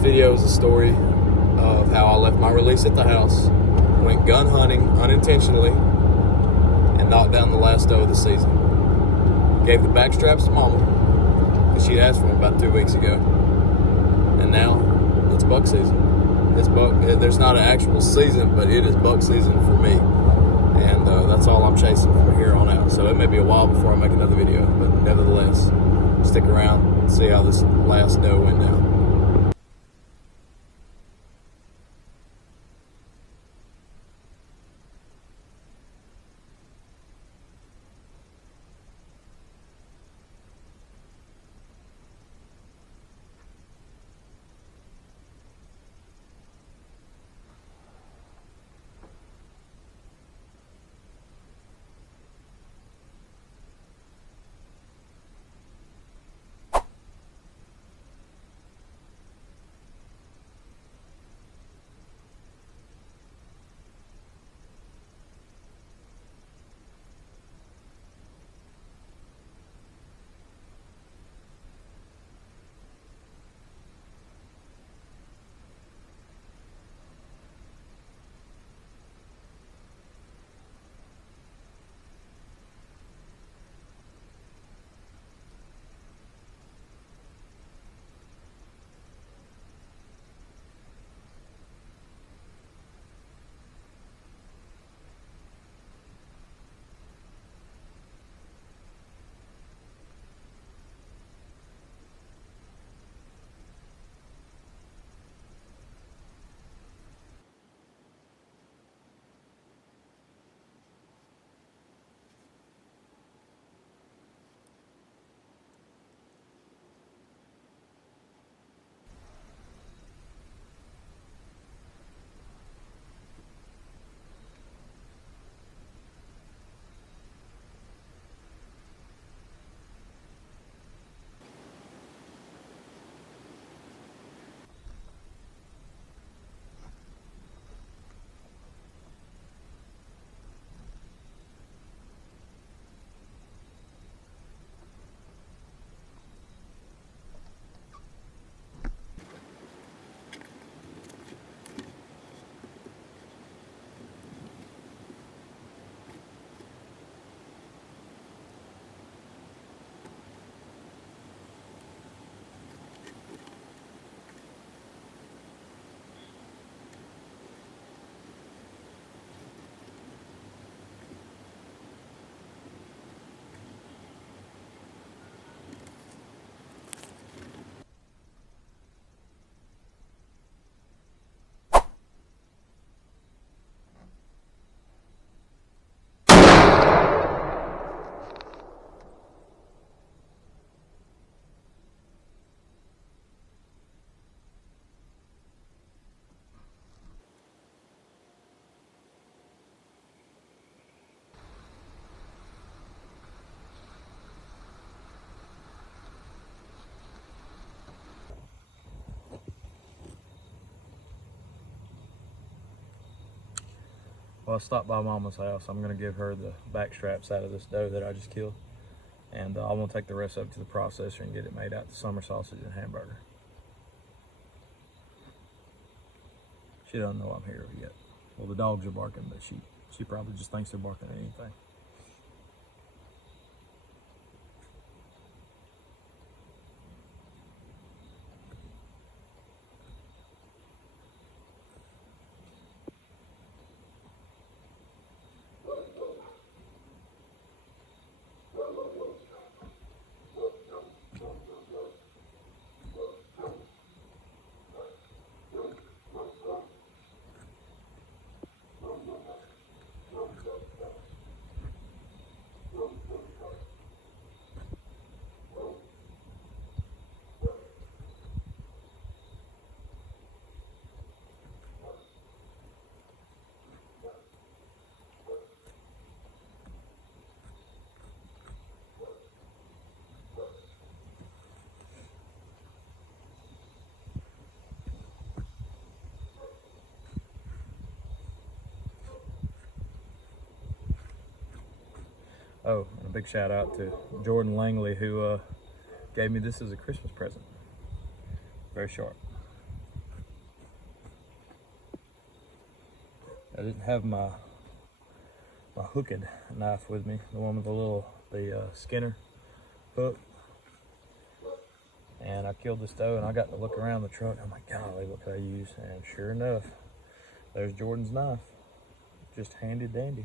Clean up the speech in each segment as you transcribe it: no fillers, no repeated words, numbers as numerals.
video is a story of how I left my release at the house, went gun hunting unintentionally, and knocked down the last doe of the season. Gave the back straps to Mama, because she asked for them about 2 weeks ago. And now, it's buck season. There's not an actual season, but it is buck season for me. And that's all I'm chasing from here on out. So it may be a while before I make another video, but nevertheless, stick around and see how this last doe went down. Well, I stopped by Mama's house. I'm going to give her the back straps out of this doe that I just killed. And I'm going to take the rest up to the processor and get it made out to summer sausage and hamburger. She doesn't know I'm here yet. Well, the dogs are barking, but she probably just thinks they're barking at anything. Oh, and a big shout out to Jordan Langley, who gave me this as a Christmas present. Very sharp. I didn't have my hooked knife with me, the one with the Skinner hook. And I killed this doe, and I got to look around the truck. I'm like, golly, what could I use? And sure enough, there's Jordan's knife, just handy dandy.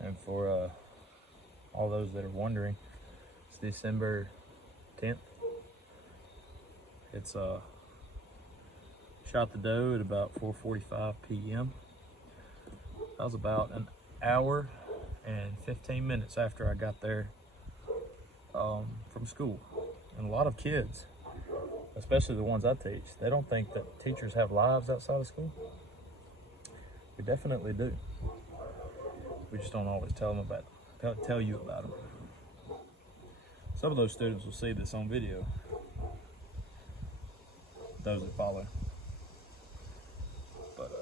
And for all those that are wondering, it's December 10th. It's shot the doe at about 4:45 p.m. That was about an hour and 15 minutes after I got there from school. And a lot of kids, especially the ones I teach, they don't think that teachers have lives outside of school. We definitely do. We just don't always tell you about them. Some of those students will see this on video, those that follow. But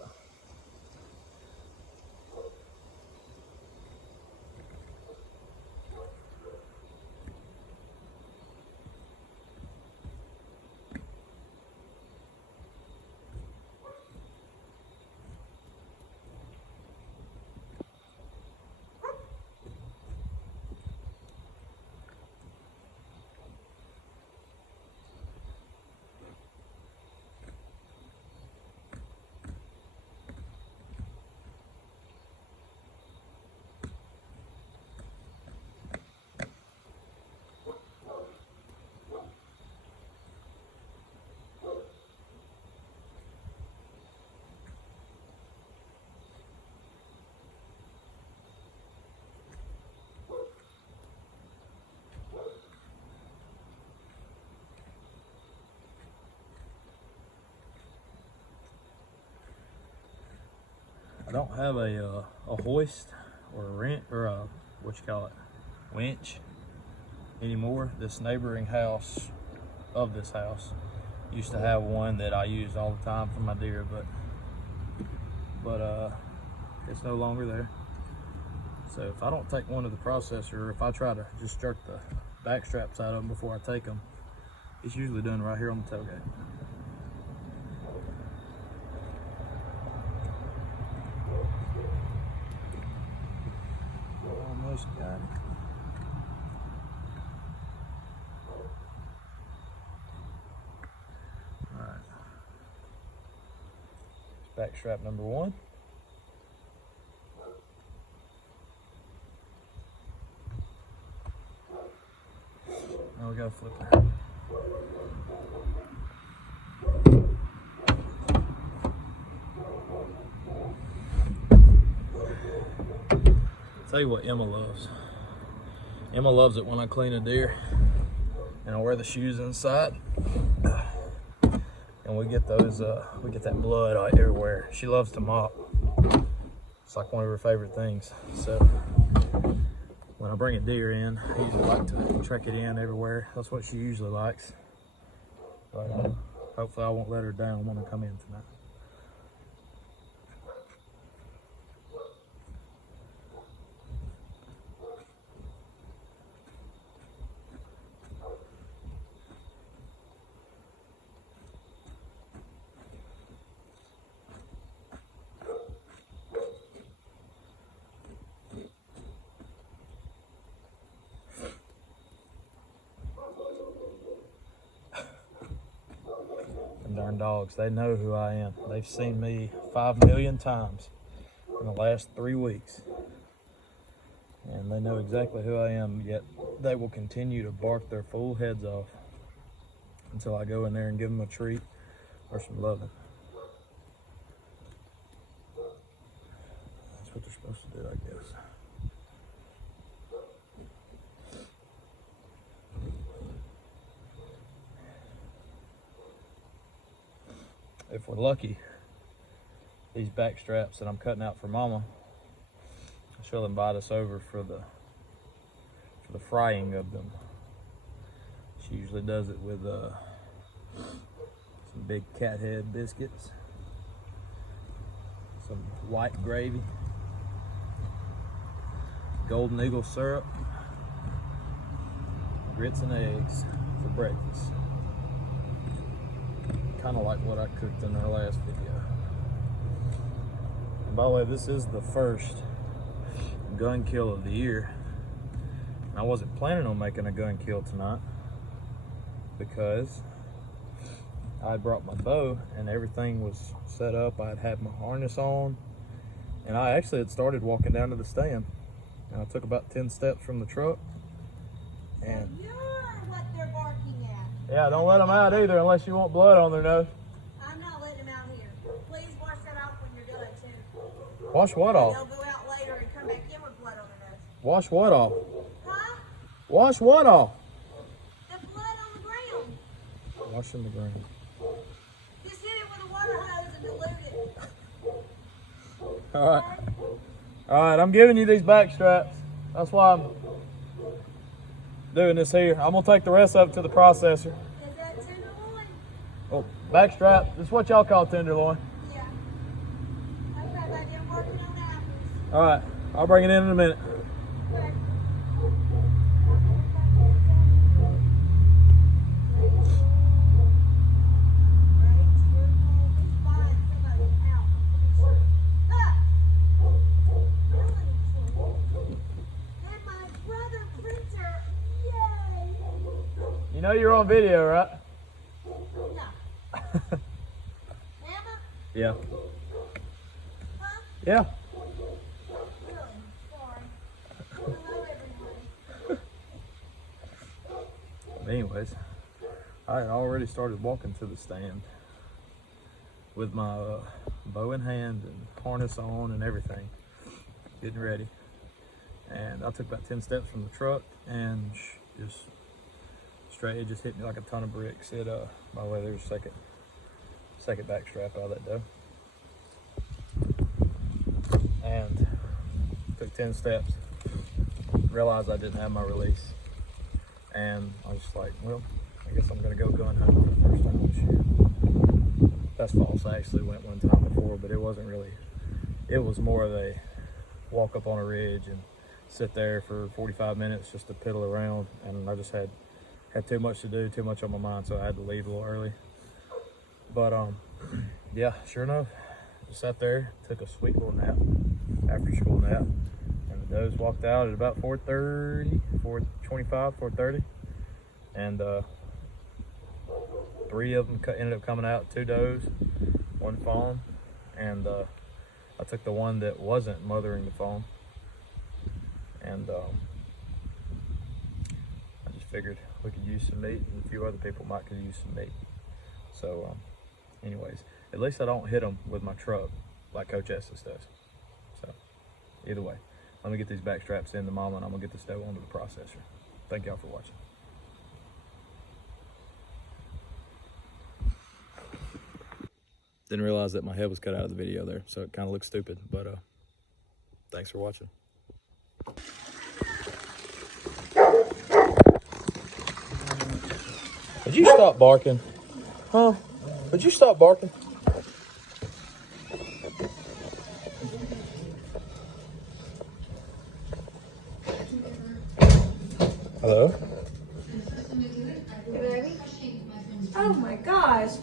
I don't have a hoist or a wrench or a winch anymore. This neighboring house of this house used to have one that I used all the time for my deer, but it's no longer there. So if I don't take one to the processor, or if I try to just jerk the back straps out of them before I take them, it's usually done right here on the tailgate. Almost got it. All right. Back strap number one. Now we got a flipper. Tell you what Emma loves. Emma loves it when I clean a deer and I wear the shoes inside, and we get that blood out everywhere. She loves to mop. It's like one of her favorite things. So when I bring a deer in, I usually like to track it in everywhere. That's what she usually likes. But hopefully I won't let her down when I come in tonight. Darn dogs, they know who I am. They've seen me 5 million times in the last 3 weeks, and they know exactly who I am, yet they will continue to bark their full heads off until I go in there and give them a treat or some loving. That's what they're supposed to do, I guess. If we're lucky, these back straps that I'm cutting out for Mama, she'll invite us over for the frying of them. She usually does it with some big cat head biscuits, some white gravy, Golden Eagle syrup, grits and eggs for breakfast. Kind of like what I cooked in our last video. And by the way, this is the first gun kill of the year. I wasn't planning on making a gun kill tonight because I had brought my bow and everything was set up. I had my harness on, and I actually had started walking down to the stand. And I took about 10 steps from the truck. And you're what they're barking at. Yeah, don't let them out either unless you want blood on their nose. I'm not letting them out here. Please wash that off when you're done, too. Wash what off? They'll go out later and come back in with blood on their nose. Wash what off? Huh? Wash what off? The blood on the ground. Washing the ground. Just hit it with a water hose and dilute it. All right. All right, I'm giving you these back straps. That's why I'm doing this here. I'm gonna take the rest of it to the processor. Is that tenderloin? Oh, back strap. This is what y'all call tenderloin. Yeah. Okay, but they're working on apples. All right, I'll bring it in a minute. Okay. You know you're on video, right? No. Mama? Yeah. Huh? Yeah. Really? Sorry. Hello, everybody. Anyways, I had already started walking to the stand with my bow in hand and harness on and everything, getting ready. And I took about 10 steps from the truck and just straight, it just hit me like a ton of bricks. It by the way, there's a second back strap out of that dough. And took 10 steps, realized I didn't have my release. And I was just like, well, I guess I'm gonna go gun hunting for the first time this year. That's false, I actually went one time before, but it wasn't really, it was more of a walk up on a ridge and sit there for 45 minutes just to piddle around. And I just had too much to do, too much on my mind, so I had to leave a little early. But yeah, sure enough, just sat there, took a sweet little nap, after school nap, and the does walked out at about 4:30, 4:25, 4:30, and 3 of them ended up coming out, 2 does, 1 fawn, and I took the one that wasn't mothering the fawn, and I just figured we could use some meat, and a few other people might could use some meat. So anyways, at least I don't hit them with my truck like Coach Estes does. So either way, let me get these back straps in the Momma, and I'm gonna get this dough onto the processor. Thank y'all for watching. Didn't realize that my head was cut out of the video there, so it kind of looks stupid, but thanks for watching. Would you stop barking? Huh? Would you stop barking? Hello? Hey, baby. Oh my gosh.